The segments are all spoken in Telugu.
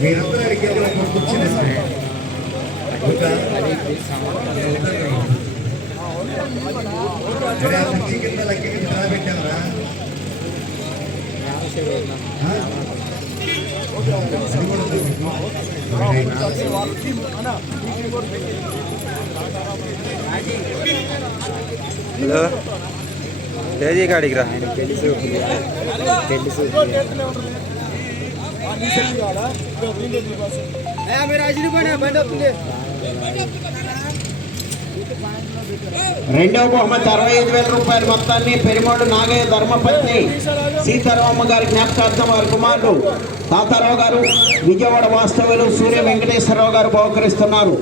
మీరందరూ అడిగేది ఒక కూర్చునేస్తే ఇంకా అరే కుర్చీ కింద లెక్క కింద హలో. తేజీ కాడికి రా. రెండవ బహుమతి అరవై ఐదు వేల రూపాయల మొత్తాన్ని పెరిమోడు నాగయ్య ధర్మపత్ని సీతారామ గారి జ్ఞాపకార్థం వారి కుమారుడు తాతారావు గారు విజయవాడ వాస్తవ్యులు సూర్య వెంకటేశ్వరరావు గారు బహుకరిస్తున్నారు.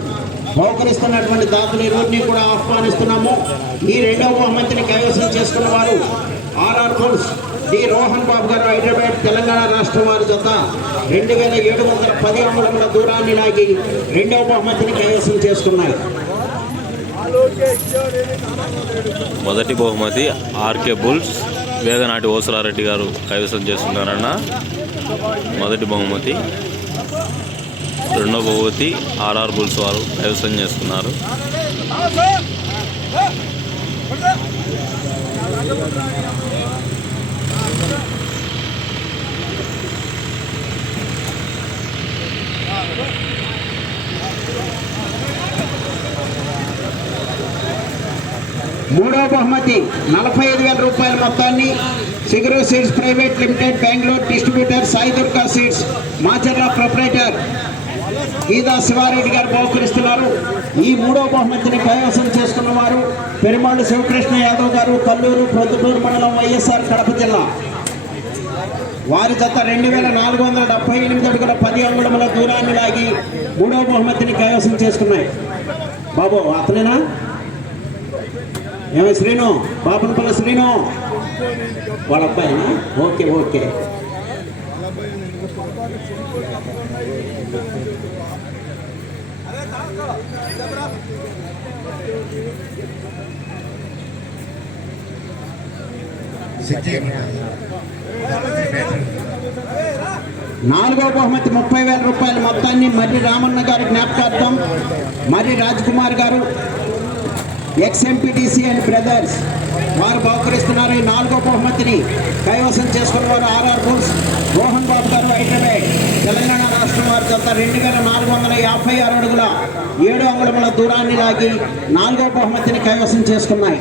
బహుకరిస్తున్నటువంటి దాతలు ఇరువురిని కూడా ఆహ్వానిస్తున్నాము. ఈ రెండవ బహుమతిని కైవసం చేసుకున్న వారు RR foods D Rohan Babu garu Hyderabad Telangana రాష్ట్రం వారి జత రెండు వేల ఏడు వందల పది అడుగుల దూరాన్ని లాగి రెండవ బహుమతిని కైవసం చేసుకున్నారు మొదటి బహుమతి ఆర్కే బుల్స్ వేగనాటి ఓసరారెడ్డి గారు కైవసం చేస్తున్నారన్న మొదటి బహుమతి. రెండవ బహుమతి ఆర్ఆర్ బుల్స్ వారు కైవసం చేస్తున్నారు. మూడవ బహుమతి నలభై ఐదు వేల రూపాయల మొత్తాన్ని సిగరో seeds private limited Bengaluru distributor Sai Durga seeds Macherla proprietor Geetha Shiva Reddy garu బహుకరిస్తున్నారు. ఈ మూడో బహుమతిని కైవసం చేసుకున్న వారు పెరుమాళ్ళు శివకృష్ణ యాదవ్ గారు కల్లూరు ప్రొద్దుటూరు మండలం వైఎస్ఆర్ కడప జిల్లా. వారి జత రెండు వేల నాలుగు వందల డెబ్బై ఎనిమిది అడుగుల పది అంగుళముల దూరాన్ని లాగి మూడవ బహుమతిని కైవసం చేసుకున్నాయి. బాబు అతనేనా? ఏమో శ్రీను? పాపనపల్లి శ్రీను? వాళ్ళ అబ్బాయినా? Okay okay. సెట్ నాలుగో బహుమతి ముప్పై వేల రూపాయల మొత్తాన్ని మర్రి రామన్న గారి జ్ఞాపకార్థం మర్రి రాజ్ కుమార్ గారు ఎక్స్ఎంపీటీసీ అండ్ బ్రదర్స్ వారు బహుకరిస్తున్నారు ఈ నాలుగో బహుమతిని. కైవసం చేసుకున్న వారు ఆర్ఆర్ బుల్స్ మోహన్ బాబు గారు హైదరాబాద్ తెలంగాణ రాష్ట్రం వారి జత రెండు వేల నాలుగు వందల యాభై ఆరు అడుగుల ఏడు అంగుళముల దూరాన్ని లాగి నాలుగో బహుమతిని కైవసం చేసుకున్నాయి.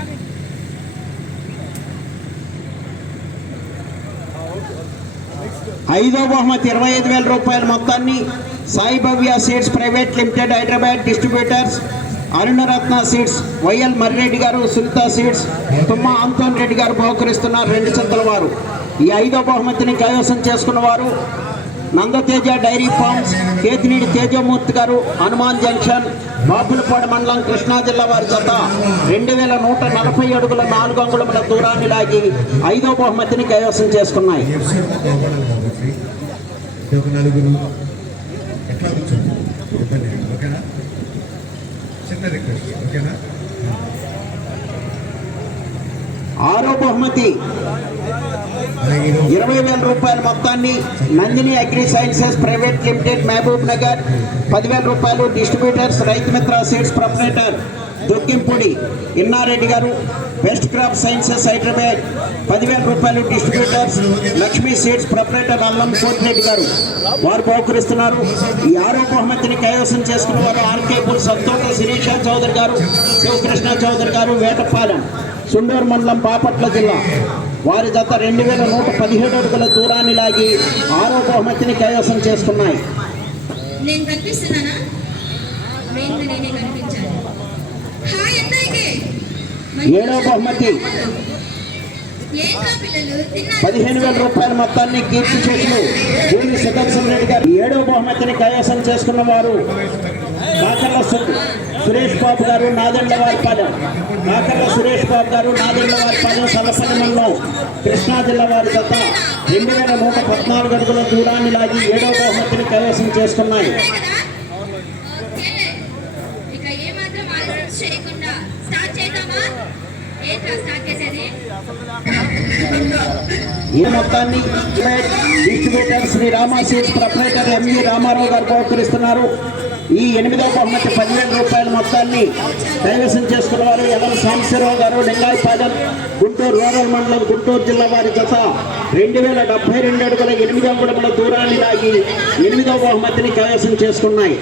ఐదో బహుమతి ఇరవై ఐదు వేల రూపాయల మొత్తాన్ని Sai Bhavya seeds private limited Hyderabad distributors Arunaratna seeds YL Marreddy garu Sunitha seeds తుమ్మ ఆంతోన్ రెడ్డి గారు బహుకరిస్తున్నారు రెండు చెంతల వారు. ఈ ఐదో బహుమతిని కైవసం చేసుకున్న వారు నందతేజ డైరీ ఫార్మ్స్ కేతినీడి తేజమూర్తి గారు హనుమాన్ జంక్షన్ బాపులపాడు మండలం కృష్ణా జిల్లా వారి జత రెండు వేల నూట నలభై అడుగుల నాలుగు అంగుళముల దూరాన్ని లాగి ఐదో బహుమతిని కైవసం చేసుకున్నాయి. చిన్న రిక్వెస్ట్. ఓకేనా? ఆరో బహుమతి. ఇరవై వేల రూపాయల మొత్తాన్ని Nandini agri sciences private limited Mahabubnagar. పదివేల రూపాయలు distributors Rythu Mitra seeds proprietor Dukkimpudi Innareddy garu? Best crop sciences Hyderabad. పదివేల రూపాయలు డిస్ట్రిబ్యూటర్స్ లక్ష్మీ సీడ్స్ ప్రొపరేటర్ అల్లం కోటిరెడ్డి గారు. వారు బహుకరిస్తున్నారు. ఈ ఆరో బహుమతిని కైవసం చేసుకున్న వారు ఆర్కే సంతోష శిరీష చౌదరి గారు శివకృష్ణ చౌదరి గారు వేటపాలెం సుండూరు మండలం బాపట్ల జిల్లా. వారి జత రెండు వేల నూట పదిహేడు అడుగుల దూరాన్ని లాగి ఆరో బహుమతిని కైవసం చేసుకున్నాయి. నేను కనిపిస్తున్నానా? కనిపించాను హాయ్ అందరికీ ఏడో బహుమతి. పదిహేను వేల రూపాయల మొత్తాన్ని కీర్తి చేసిన జూని సుదర్శన్ రెడ్డి గారు ఏడో బహుమతిని కైవసం చేసుకున్న వారు కాకర్ల సు- సురేష్ బాబు గారు నాదెండ్ల వారిపాలెం కాకర్ల సురేష్ బాబు గారు నాదెండ్ల వారిపాలెం సలపల్లి మండలం కృష్ణా జిల్లా వారి జత రెండు వేల నూట పద్నాలుగు అడుగుల దూరాన్ని లాగి ఏడో బహుమతిని కైవసం చేసుకున్నాయి. ఈ మొత్తాన్ని distributor Sri Ramasheer seeds proprietor ME Ramarao garu బహుకరిస్తున్నారు. ఈ ఎనిమిదవ బహుమతి పదివేల రూపాయల మొత్తాన్ని కైవసం చేసుకున్న వారు ఎవరు సాంశీరావు గారు లింగాయపాలెం గుంటూరు రూరల్ మండలం గుంటూరు జిల్లా వారి జత. రెండు వేల డెబ్బై రెండు అడుగుల ఎనిమిది అంగుళముల దూరాన్ని లాగి ఎనిమిదవ బహుమతిని కైవసం చేసుకున్నాయి.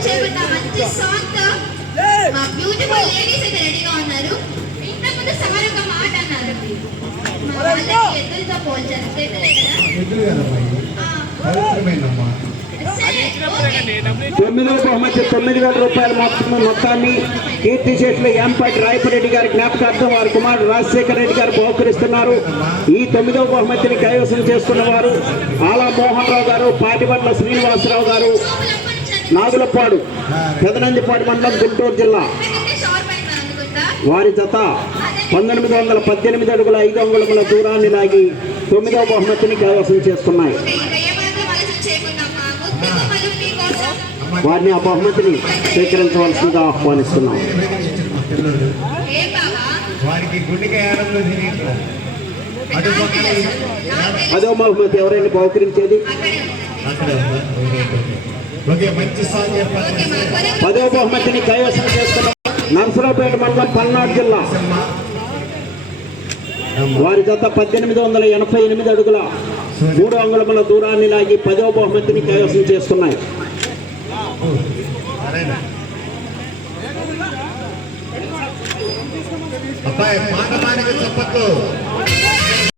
మొత్తం ఎనర్జీ మీద ఉన్నారుగా ఓకే ఇక ఏ మాత్రం ఆలోచన చేయకుండా మంచి సాంగ్తో మా బ్యూటిఫుల్ లేడీస్ అయితే రెడీగా ఉన్నారు. ఇంతకుముందు సార్ ఒక మాట అన్నారు. మా వాళ్ళకి ఎద్దులతో పోల్చారు ఎద్దులే కదా? ఎదురు కదమ్మా ఇది. ఆ, పవిత్రమైనమ్మా. సరే ఓకే. తొమ్మిదవ బహుమతి తొమ్మిది వేల రూపాయల మొత్తం మొత్తాన్ని కీర్తి చేతులు యాంపాటి రాయపరెడ్డి గారి జ్ఞాపకార్థం వారి కుమారుడు రాజశేఖర రెడ్డి గారు బహుకరిస్తున్నారు. ఈ తొమ్మిదవ బహుమతిని కైవసం చేసుకున్న వారు ఆలా మోహన్ రావు గారు పాటిబండ్ల శ్రీనివాసరావు గారు నాగులపాడు పెదనందిపాడు మండలం గుంటూరు జిల్లా. వారి జత పంతొమ్మిది వందల పద్దెనిమిది అడుగుల ఐదు అంగుళముల దూరాన్ని లాగి తొమ్మిదవ బహుమతిని కైవసం చేసుకున్నాయి. మీకోసం వారిని ఆ బహుమతిని స్వీకరించవలసిందిగా ఆహ్వానిస్తున్నాం. అదో బహుమతి ఎవరైనా బహుకరించేది? పదో బహుమతిని కైవసం చేసుకున్న నర్సరావుపేట మండలం పల్నాడు జిల్లా. వారి జత పద్దెనిమిది వందల ఎనభై ఎనిమిది అడుగుల మూడు అంగుళముల దూరాన్ని లాగి పదో బహుమతిని కైవసం చేసుకున్నాయి. సరేనా అబ్బాయి చెప్పట్లు